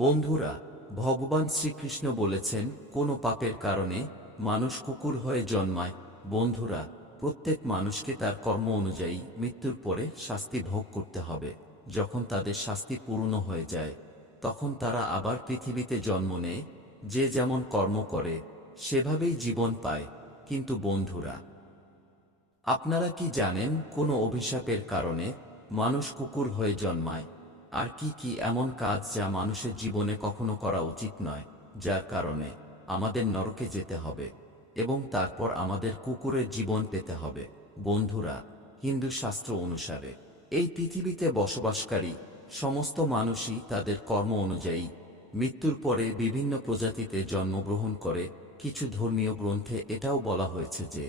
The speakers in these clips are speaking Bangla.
বন্ধুরা, ভগবান শ্রীকৃষ্ণ বলেছেন কোনো পাপের কারণে মানুষ কুকুর হয়ে জন্মায়। বন্ধুরা, প্রত্যেক মানুষকে তার কর্ম অনুযায়ী মৃত্যুর পরে শাস্তি ভোগ করতে হবে। যখন তাদের শাস্তি পূর্ণ হয়ে যায় তখন তারা আবার পৃথিবীতে জন্ম নেয়। যে যেমন কর্ম করে সেভাবেই জীবন পায়। কিন্তু বন্ধুরা, আপনারা কি জানেন কোনো অভিশাপের কারণে মানুষ কুকুর হয়ে জন্মায়? আর কি কি এমন কাজ যা মানুষের জীবনে কখনো করা উচিত নয়, যার কারণে আমাদের নরকে যেতে হবে এবং তারপর আমাদের কুকুরের জীবন পেতে হবে? বন্ধুরা, হিন্দু শাস্ত্র অনুসারে এই পৃথিবীতে বসবাসকারী সমস্ত মানুষই তাদের কর্ম অনুযায়ী মৃত্যুর পরে বিভিন্ন প্রজাতিতে জন্মগ্রহণ করে। কিছু ধর্মীয় গ্রন্থে এটাও বলা হয়েছে যে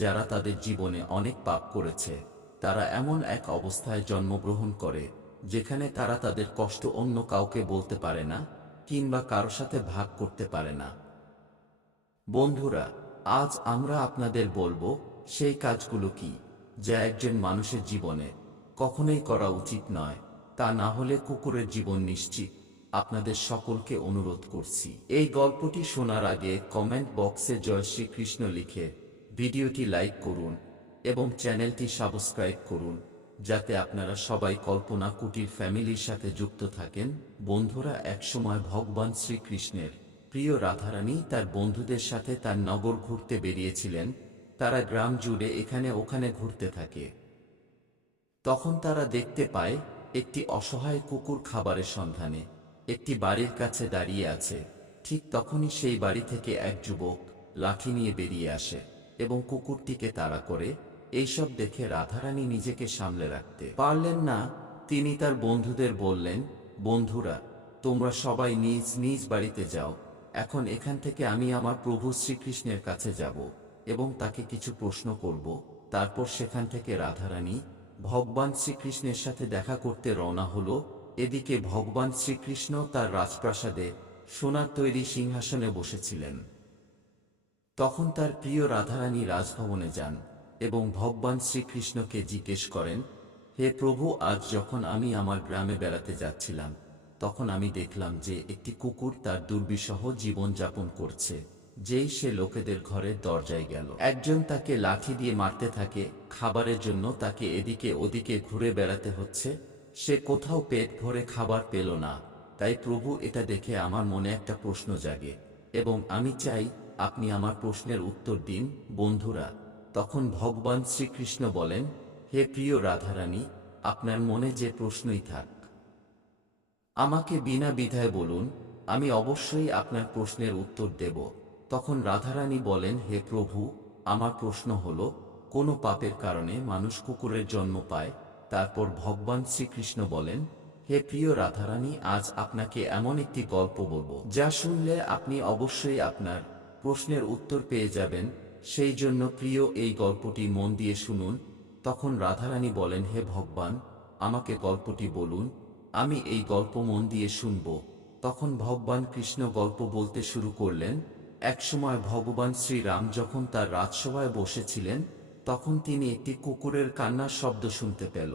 যারা তাদের জীবনে অনেক পাপ করেছে তারা এমন এক অবস্থায় জন্মগ্রহণ করে যেখানে তারা তাদের কষ্ট অন্য কাউকে বলতে পারে না কিংবা কারো সাথে ভাগ করতে পারে না। বন্ধুরা, আজ আমরা আপনাদের বলবো সেই কাজগুলো কি যা একজন মানুষের জীবনে কখনোই করা উচিত নয়। তা না হলে কুকুরের জীবন নিশ্চিত। আপনাদের সকলকে অনুরোধ করছি, এই গল্পটি শোনার আগে কমেন্ট বক্সে জয় শ্রীকৃষ্ণ লিখে ভিডিওটি লাইক করুন এবং চ্যানেলটি সাবস্ক্রাইব করুন, যাতে আপনারা সবাই কল্পনা কুটির ফ্যামিলির সাথে যুক্ত থাকেন। বন্ধুরা, একসময় ভগবান শ্রীকৃষ্ণের প্রিয় রাধারানী তার বন্ধুদের সাথে তার নগর ঘুরতে বেরিয়েছিলেন। তারা গ্রাম জুড়ে এখানে ওখানে ঘুরতে থাকে। তখন তারা দেখতে পায় একটি অসহায় কুকুর খাবারের সন্ধানে একটি বাড়ির কাছে দাঁড়িয়ে আছে। ঠিক তখনই সেই বাড়ি থেকে এক যুবক লাঠি নিয়ে বেরিয়ে আসে এবং কুকুরটিকে তাড়া করে। এইসব দেখে রাধারানী নিজেকে সামলে রাখতে পারলেন না। তিনি তার বন্ধুদের বললেন, বন্ধুরা, তোমরা সবাই নিজ নিজ বাড়িতে যাও। এখন এখান থেকে আমি আমার প্রভু শ্রীকৃষ্ণের কাছে যাব এবং তাকে কিছু প্রশ্ন করব। তারপর সেখান থেকে রাধারানী ভগবান শ্রীকৃষ্ণের সাথে দেখা করতে রওনা হল। এদিকে ভগবান শ্রীকৃষ্ণ তার রাজপ্রাসাদে সোনার তৈরি সিংহাসনে বসেছিলেন। তখন তার প্রিয় রাধারানী রাজভবনে যান এবং ভগবান শ্রীকৃষ্ণকে জিজ্ঞেস করেন, হে প্রভু, আজ যখন আমি আমার গ্রামে বেড়াতে যাচ্ছিলাম তখন আমি দেখলাম যে একটি কুকুর তার দুর্বিষহ জীবন যাপন করছে। যেই সে লোকেদের ঘরের দরজায় গেল, একজন তাকে লাঠি দিয়ে মারতে থাকে। খাবারের জন্য তাকে এদিকে ওদিকে ঘুরে বেড়াতে হচ্ছে। সে কোথাও পেট ভরে খাবার পেল না। তাই প্রভু, এটা দেখে আমার মনে একটা প্রশ্ন জাগে এবং আমি চাই আপনি আমার প্রশ্নের উত্তর দিন। বন্ধুরা, তখন ভগবান শ্রীকৃষ্ণ বলেন, হে প্রিয় রাধারানী, আপনার মনে যে প্রশ্নই থাক আমাকে বিনা দ্বিধায় বলুন, আমি অবশ্যই আপনার প্রশ্নের উত্তর দেব। তখন রাধারানী বলেন, হে প্রভু, আমার প্রশ্ন হল, কোনো পাপের কারণে মানুষ কুকুরের জন্ম পায়? তারপর ভগবান শ্রীকৃষ্ণ বলেন, হে প্রিয় রাধারানী, আজ আপনাকে এমন একটি গল্প বলবো যা শুনলে আপনি অবশ্যই আপনার প্রশ্নের উত্তর পেয়ে যাবেন। সেই জন্য প্রিয়, এই গল্পটি মন দিয়ে শুনুন। তখন রাধারানী বলেন, হে ভগবান, আমাকে গল্পটি বলুন, আমি এই গল্প মন দিয়ে শুনব। তখন ভগবান কৃষ্ণ গল্প বলতে শুরু করলেন। একসময় ভগবান শ্রীরাম যখন তার রাজসভায় বসেছিলেন তখন তিনি একটি কুকুরের কান্নার শব্দ শুনতে পেল।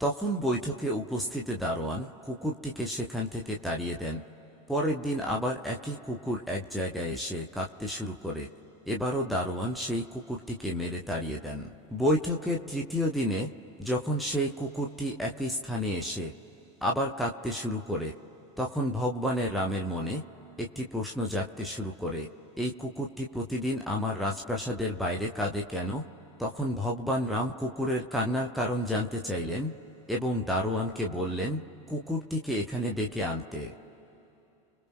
তখন বৈঠকে উপস্থিত দারোয়ান কুকুরটিকে সেখান থেকে তাড়িয়ে দেন। পরের দিন আবার একই কুকুর এক জায়গায় এসে কাঁদতে শুরু করে। এবারও দারোয়ান সেই কুকুরটিকে মেরে তাড়িয়ে দেন। বৈঠকের তৃতীয় দিনে যখন সেই কুকুরটি একই স্থানে এসে আবার কাঁদতে শুরু করে, তখন ভগবানের রামের মনে একটি প্রশ্ন জাগতে শুরু করে, এই কুকুরটি প্রতিদিন আমার রাজপ্রাসাদের বাইরে কাঁদে কেন? তখন ভগবান রাম কুকুরের কান্নার কারণ জানতে চাইলেন এবং দারোয়ানকে বললেন কুকুরটিকে এখানে ডেকে আনতে।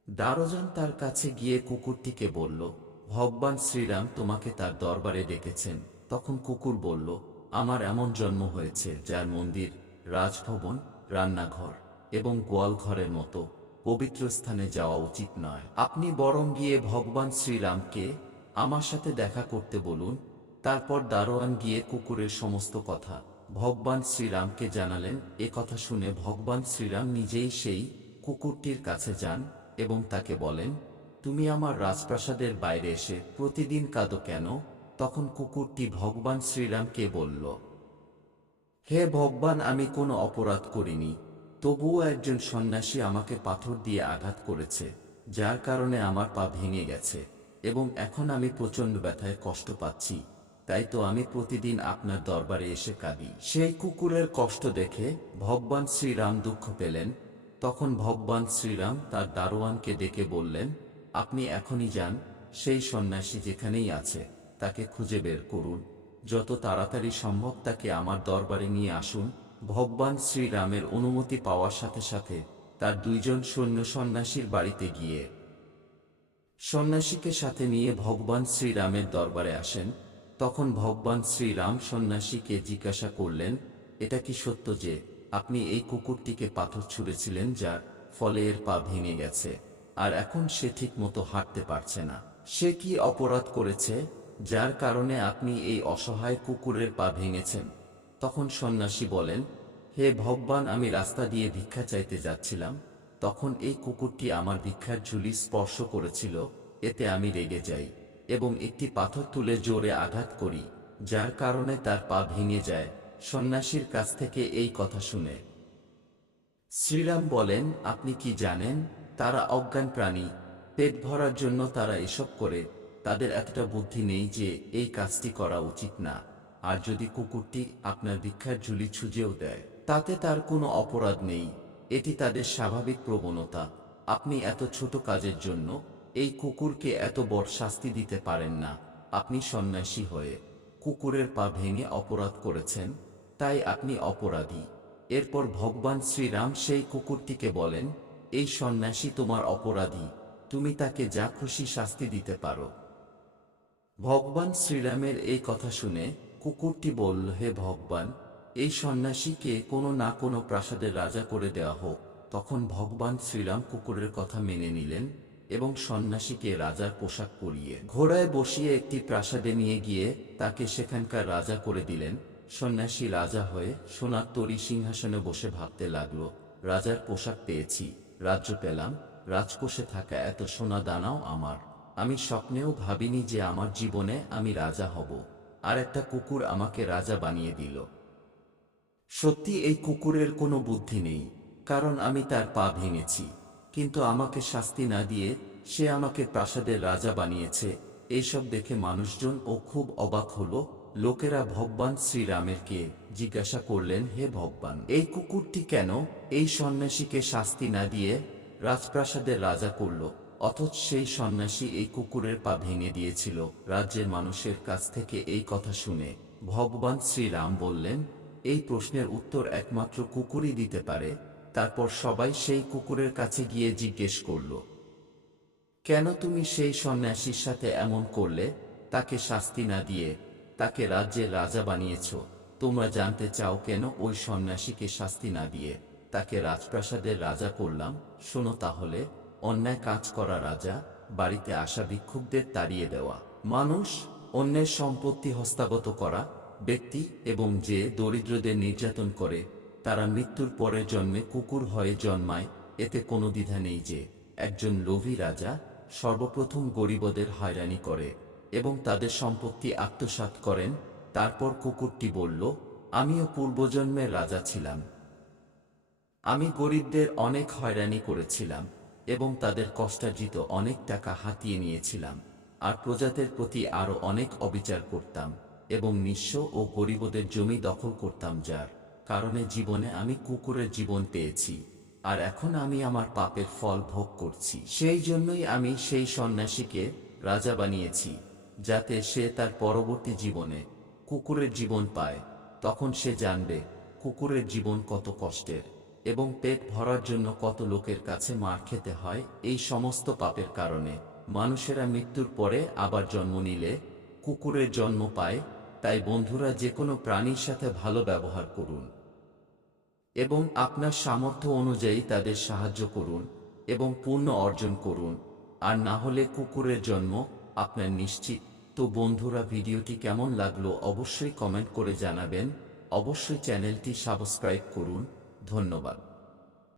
দারোয়ান তার কাছে গিয়ে কুকুরটিকে বলল, ভগবান শ্রীরাম তোমাকে তার দরবারে ডেকেছেন। তখন কুকুর বলল, আমার এমন জন্ম হয়েছে যার মন্দির, রাজভবন, রান্নাঘর এবং গোয়ালঘরের মতো পবিত্র স্থানে যাওয়া উচিত নয়। আপনি বরং গিয়ে ভগবান শ্রীরামকে আমার সাথে দেখা করতে বলুন। তারপর দারোয়ান গিয়ে কুকুরের সমস্ত কথা ভগবান শ্রীরামকে জানালেন। এ কথা শুনে ভগবান শ্রীরাম নিজেই সেই কুকুরটির কাছে যান এবং তাকে বলেন, তুমি আমার রাজপ্রাসাদের বাইরে এসে প্রতিদিন কাঁদো কেন? তখন কুকুরটি ভগবান শ্রীরামকে বলল, হে ভগবান, আমি কোনো অপরাধ করিনি। তবুও একজন সন্ন্যাসী আমাকে পাথর দিয়ে আঘাত করেছে, যার কারণে আমার পা ভেঙে গেছে এবং এখন আমি প্রচণ্ড ব্যথায় কষ্ট পাচ্ছি। তাই তো আমি প্রতিদিন আপনার দরবারে এসে কাঁদি। সেই কুকুরের কষ্ট দেখে ভগবান শ্রীরাম দুঃখ পেলেন। তখন ভগবান শ্রীরাম তার দারোয়ানকে ডেকে বললেন, আপনি এখনই যান, সেই সন্ন্যাসী যেখানেই আছে তাকে খুঁজে বের করুন, যত তাড়াতাড়ি সম্ভব তাকে আমার দরবারে নিয়ে আসুন। ভগবান শ্রীরামের অনুমতি পাওয়ার সাথে সাথে তার দুইজন সৈন্য সন্ন্যাসীর বাড়িতে গিয়ে সন্ন্যাসীকে সাথে নিয়ে ভগবান শ্রীরামের দরবারে আসেন। তখন ভগবান শ্রীরাম সন্ন্যাসীকে জিজ্ঞাসা করলেন, এটা কি সত্য যে আপনি এই কুকুরটিকে পাথর ছুঁড়েছিলেন, যার ফলে এর পা ভেঙে গেছে আর এখন সে ঠিক মতো হাঁটতে পারছে না? সে কি অপরাধ করেছে যার কারণে আপনি এই অসহায় কুকুরের পা ভেঙেছেন? তখন সন্ন্যাসী বলেন, হে ভগবান, আমি রাস্তা দিয়ে ভিক্ষা চাইতে যাচ্ছিলাম, তখন এই কুকুরটি আমার ভিক্ষার ঝুলি স্পর্শ করেছিল। এতে আমি রেগে যাই এবং একটি পাথর তুলে জোরে আঘাত করি, যার কারণে তার পা ভেঙে যায়। সন্ন্যাসীর কাছ থেকে এই কথা শুনে শ্রীরাম বলেন, আপনি কি জানেন, তারা অজ্ঞান প্রাণী, পেট ভরার জন্য তারা এসব করে। তাদের এতটা বুদ্ধি নেই যে এই কাজটি করা উচিত না। আর যদি কুকুরটি আপনার ভিক্ষার ঝুলি ছুঁজেও দেয়, তাতে তার কোনো অপরাধ নেই, এটি তাদের স্বাভাবিক প্রবণতা। আপনি এত ছোট কাজের জন্য এই কুকুরকে এত বড় শাস্তি দিতে পারেন না। আপনি সন্ন্যাসী হয়ে কুকুরের পা ভেঙে অপরাধ করেছেন, তাই আপনি অপরাধী। এরপর ভগবান শ্রীরাম সেই কুকুরটিকে বলেন, এই সন্ন্যাসী তোমার অপরাধী, তুমি তাকে যা খুশি শাস্তি দিতে পারো। ভগবান শ্রীরামের এই কথা শুনে কুকুরটি বলল, হে ভগবান, এই সন্ন্যাসীকে কোনো না কোনো প্রাসাদের রাজা করে দেওয়া হোক। তখন ভগবান শ্রীরাম কুকুরের কথা মেনে নিলেন এবং সন্ন্যাসীকে রাজার পোশাক পরিয়ে ঘোড়ায় বসিয়ে একটি প্রাসাদে নিয়ে গিয়ে তাকে সেখানকার রাজা করে দিলেন। সন্ন্যাসী রাজা হয়ে সোনার তরী সিংহাসনে বসে ভাবতে লাগল, রাজার পোশাক পেয়েছি, রাজ্য পেলাম, রাজকোষে থাকা এত সোনা দানাও আমার। আমি স্বপ্নেও ভাবিনি যে আমার জীবনে আমি রাজা হব, আর একটা কুকুর আমাকে রাজা বানিয়ে দিল। সত্যি এই কুকুরের কোনো বুদ্ধি নেই, কারণ আমি তার পা ভেঙেছি, কিন্তু আমাকে শাস্তি না দিয়ে সে আমাকে প্রাসাদের রাজা বানিয়েছে। এইসব দেখে মানুষজন খুব অবাক হলো। লোকেরা ভগবান শ্রীরামেরকে জিজ্ঞাসা করলেন, হে ভগবান, এই কুকুরটি কেন এই সন্ন্যাসীকে শাস্তি না দিয়ে রাজপ্রাসাদের রাজা করল, অথচ সেই সন্ন্যাসী এই কুকুরের পা ভেঙে দিয়েছিল? রাজ্যের মানুষের কাছ থেকে এই কথা শুনে ভগবান শ্রীরাম বললেন, এই প্রশ্নের উত্তর একমাত্র কুকুরই দিতে পারে। তারপর সবাই সেই কুকুরের কাছে গিয়ে জিজ্ঞেস করল, কেন তুমি সেই সন্ন্যাসীর সাথে এমন করলে? তাকে শাস্তি না দিয়ে তাকে রাজ্যের রাজা বানিয়েছ। তোমরা জানতে চাও কেন ওই সন্ন্যাসীকে শাস্তি না দিয়ে তাকে রাজপ্রাসাদের রাজা করলাম? শোনো তাহলে, অন্যায় কাজ করা রাজা, বাড়িতে আসা ভিক্ষুকদের তাড়িয়ে দেওয়া মানুষ, অন্যের সম্পত্তি হস্তগত করা ব্যক্তি এবং যে দরিদ্রদের নির্যাতন করে তারা মৃত্যুর পরের জন্মে কুকুর হয়ে জন্মায়। এতে কোনো দ্বিধা নেই যে একজন লোভী রাজা সর্বপ্রথম গরিবদের হয়রানি করে এবং তাদের সম্পত্তি আত্মসাৎ করেন। তারপর কুকুরটি বলল, আমিও পূর্বজন্মের রাজা ছিলাম, আমি গরিবদের অনেক হয়রানি করেছিলাম এবং তাদের কষ্টার্জিত অনেক টাকা হাতিয়ে নিয়েছিলাম, আর প্রজাদের প্রতি আরও অনেক অবিচার করতাম এবং নিঃস্ব ও গরিবদের জমি দখল করতাম, যার কারণে জীবনে আমি কুকুরের জীবন পেয়েছি, আর এখন আমি আমার পাপের ফল ভোগ করছি। সেই জন্যই আমি সেই সন্ন্যাসীকে রাজা বানিয়েছি, যাতে সে তার পরবর্তী জীবনে কুকুরের জীবন পায়। তখন সে জানবে কুকুরের জীবন কত কষ্টের এবং পেট ভরার জন্য কত লোকের কাছে মার খেতে হয়। এই সমস্ত পাপের কারণে মানুষেরা মৃত্যুর পরে আবার জন্ম নিলে কুকুরের জন্ম পায়। তাই বন্ধুরা, যে কোনো প্রাণীর সাথে ভালো ব্যবহার করুন এবং আপনার সামর্থ্য অনুযায়ী তাদের সাহায্য করুন এবং পুণ্য অর্জন করুন, আর না হলে কুকুরের জন্ম আপনার নিশ্চিত। তো বন্ধুরা, ভিডিওটি কেমন লাগলো অবশ্যই কমেন্ট করে জানাবেন। অবশ্যই চ্যানেলটি সাবস্ক্রাইব করুন। ধন্যবাদ।